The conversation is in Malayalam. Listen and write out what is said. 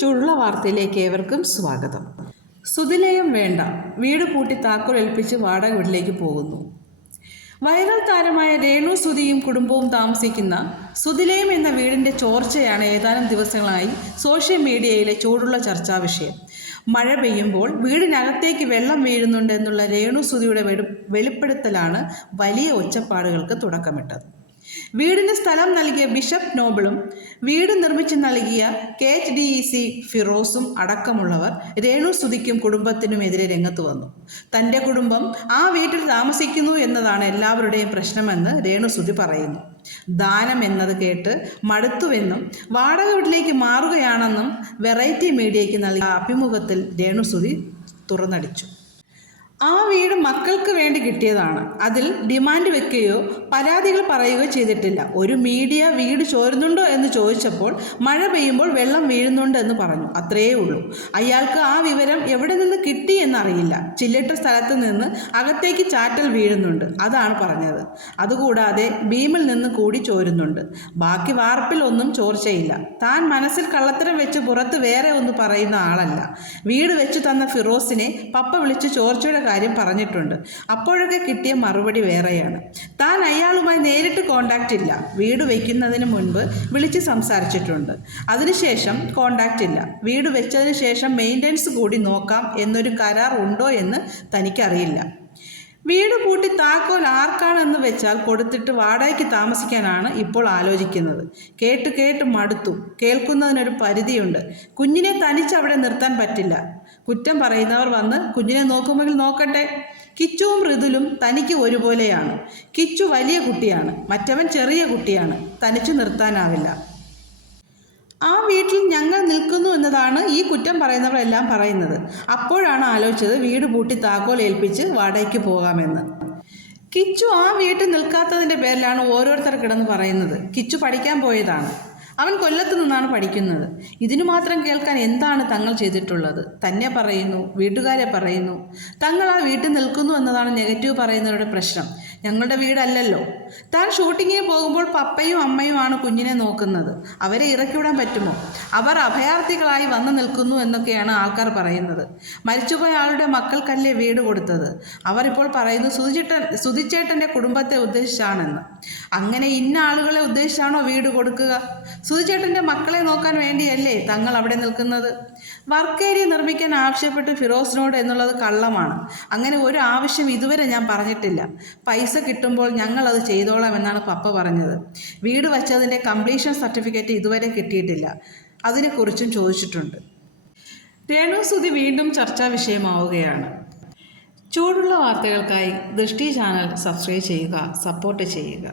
ചൂടുള്ള വാർത്തയിലേക്ക് ഏവർക്കും സ്വാഗതം. സുതിലയം വേണ്ട, വീട് പൂട്ടി താക്കോൽ ഏൽപ്പിച്ച് വാടക വീട്ടിലേക്ക് പോകുന്നു. വൈറൽ താരമായ രേണു സുധിയും കുടുംബവും താമസിക്കുന്ന സുതിലയം എന്ന വീടിൻ്റെ ചോർച്ചയാണ് ഏതാനും ദിവസങ്ങളായി സോഷ്യൽ മീഡിയയിലെ ചൂടുള്ള ചർച്ചാ വിഷയം. മഴ പെയ്യുമ്പോൾ വീടിനകത്തേക്ക് വെള്ളം വീഴുന്നുണ്ടെന്നുള്ള രേണു സുധിയുടെ വെളിപ്പെടുത്തലാണ് വലിയ ഒച്ചപ്പാടുകൾക്ക് തുടക്കമിട്ടത്. വീടിന് സ്ഥലം നൽകിയ ബിഷപ്പ് നോബിളും വീട് നിർമ്മിച്ച് നൽകിയ KHDEC ഫിറോസും അടക്കമുള്ളവർ രേണു സുധിക്കും കുടുംബത്തിനുമെതിരെ രംഗത്ത് വന്നു. തൻ്റെ കുടുംബം ആ വീട്ടിൽ താമസിക്കുന്നു എന്നതാണ് എല്ലാവരുടെയും പ്രശ്നമെന്ന് രേണു സുധി പറയുന്നു. ദാനം എന്നത് കേട്ട് മടുത്തുവെന്നും വാടക വീട്ടിലേക്ക് മാറുകയാണെന്നും വെറൈറ്റി മീഡിയയ്ക്ക് നൽകിയ അഭിമുഖത്തിൽ രേണു സുധി തുറന്നടിച്ചു. ആ വീട് മക്കൾക്ക് വേണ്ടി കിട്ടിയതാണ്. അതിൽ ഡിമാൻഡ് വെക്കുകയോ പരാതികൾ പറയുകയോ ചെയ്തിട്ടില്ല. ഒരു മീഡിയ വീട് ചോരുന്നുണ്ടോ എന്ന് ചോദിച്ചപ്പോൾ മഴ പെയ്യുമ്പോൾ വെള്ളം വീഴുന്നുണ്ട് എന്ന് പറഞ്ഞു. അത്രയേ ഉള്ളൂ. അയാൾക്ക് ആ വിവരം എവിടെ നിന്ന് കിട്ടി എന്നറിയില്ല. ചില്ലിട്ട സ്ഥലത്ത് നിന്ന് അകത്തേക്ക് ചാറ്റൽ വീഴുന്നുണ്ട്, അതാണ് പറഞ്ഞത്. അതുകൂടാതെ ബീമിൽ നിന്ന് കൂടി ചോരുന്നുണ്ട്. ബാക്കി വാർപ്പിൽ ഒന്നും ചോർച്ചയില്ല. താൻ മനസ്സിൽ കള്ളത്തരം വെച്ച് പുറത്ത് വേറെ ഒന്ന് പറയുന്ന ആളല്ല. വീട് വെച്ചു തന്ന ഫിറോസിനെ പപ്പ വിളിച്ച് ചോർച്ചയുടെ കാര്യം പറഞ്ഞിട്ടുണ്ട്. അപ്പോഴൊക്കെ കിട്ടിയ മറുപടി വേറെയാണ്. താൻ അയാളുമായി നേരിട്ട് കോണ്ടാക്റ്റ് ഇല്ല. വീട് വയ്ക്കുന്നതിന് മുൻപ് വിളിച്ച് സംസാരിച്ചിട്ടുണ്ട്. അതിനുശേഷം കോണ്ടാക്റ്റ് ഇല്ല. വീട് വെച്ചതിന് ശേഷം മെയിൻ്റനൻസ് കൂടി നോക്കാം എന്നൊരു കരാർ ഉണ്ടോ എന്ന് തനിക്കറിയില്ല. വീട് പൂട്ടി താക്കോൽ ആർക്കാണെന്ന് വെച്ചാൽ കൊടുത്തിട്ട് വാടകയ്ക്ക് താമസിക്കാനാണ് ഇപ്പോൾ ആലോചിക്കുന്നത്. കേട്ട് കേട്ട് മടുത്തു. കേൾക്കുന്നതിനൊരു പരിധിയുണ്ട്. കുഞ്ഞിനെ തനിച്ച് അവിടെ നിർത്താൻ പറ്റില്ല. കുറ്റം പറയുന്നവർ വന്ന് കുഞ്ഞിനെ നോക്കുമെങ്കിൽ നോക്കട്ടെ. കിച്ചുവും ഋതുലും തനിക്ക് ഒരുപോലെയാണ്. കിച്ചു വലിയ കുട്ടിയാണ്, മറ്റവൻ ചെറിയ കുട്ടിയാണ്. തനിച്ചു നിർത്താനാവില്ല. ആ വീട്ടിൽ ഞങ്ങൾ നിൽക്കുന്നു എന്നതാണ് ഈ കുറ്റം പറയുന്നവരെല്ലാം പറയുന്നത്. അപ്പോഴാണ് ആലോചിച്ചത് വീട് പൂട്ടി താക്കോൽ ഏൽപ്പിച്ച് വാടകയ്ക്ക് പോകാമെന്ന്. കിച്ചു ആ വീട്ടിൽ നിൽക്കാത്തതിൻ്റെ പേരിലാണ് ഓരോരുത്തർ കിടന്ന് പറയുന്നത്. കിച്ചു പഠിക്കാൻ പോയതാണ്. അവൻ കൊല്ലത്ത് നിന്നാണ് പഠിക്കുന്നത്. ഇതിനു മാത്രം കേൾക്കാൻ എന്താണ് തങ്ങൾ ചെയ്തിട്ടുള്ളത്? തന്നെ പറയുന്നു, വീട്ടുകാരെ പറയുന്നു. തങ്ങൾ ആ വീട്ടിൽ നിൽക്കുന്നു എന്നതാണ് നെഗറ്റീവ് പറയുന്നവരുടെ പ്രശ്നം. ഞങ്ങളുടെ വീടല്ലല്ലോ. താൻ ഷൂട്ടിങ്ങിന് പോകുമ്പോൾ പപ്പയും അമ്മയും ആണ് കുഞ്ഞിനെ നോക്കുന്നത്. അവരെ ഇറക്കിവിടാൻ പറ്റുമോ? അവർ അഭയാർത്ഥികളായി വന്നു നിൽക്കുന്നു എന്നൊക്കെയാണ് ആൾക്കാർ പറയുന്നത്. മരിച്ചുപോയ ആളുടെ മക്കൾക്കല്ലേ വീട് കൊടുത്തത്. അവരിപ്പോൾ പറയുന്നു സുധിച്ചേട്ടൻ്റെ കുടുംബത്തെ ഉദ്ദേശിച്ചാണെന്ന്. അങ്ങനെ ഇന്ന ആളുകളെ ഉദ്ദേശിച്ചാണോ വീട് കൊടുക്കുക? സുധിച്ചേട്ടൻ്റെ മക്കളെ നോക്കാൻ വേണ്ടിയല്ലേ തങ്ങൾ അവിടെ നിൽക്കുന്നത്? വർക്ക് ഏരിയ നിർമ്മിക്കാൻ ആവശ്യപ്പെട്ട് ഫിറോസിനോട് എന്നുള്ളത് കള്ളമാണ്. അങ്ങനെ ഒരു ആവശ്യം ഇതുവരെ ഞാൻ പറഞ്ഞിട്ടില്ല. പൈസ കിട്ടുമ്പോൾ ഞങ്ങളത് ചെയ്തോളാം എന്നാണ് പപ്പ പറഞ്ഞത്. വീട് വച്ചതിൻ്റെ കംപ്ലീഷൻ സർട്ടിഫിക്കറ്റ് ഇതുവരെ കിട്ടിയിട്ടില്ല. അതിനെക്കുറിച്ചും ചോദിച്ചിട്ടുണ്ട്. രേണു സുധി വീണ്ടും ചർച്ചാ വിഷയമാവുകയാണ്. ചൂടുള്ള വാർത്തകൾക്കായി ദൃഷ്ടി ചാനൽ സബ്സ്ക്രൈബ് ചെയ്യുക, സപ്പോർട്ട് ചെയ്യുക.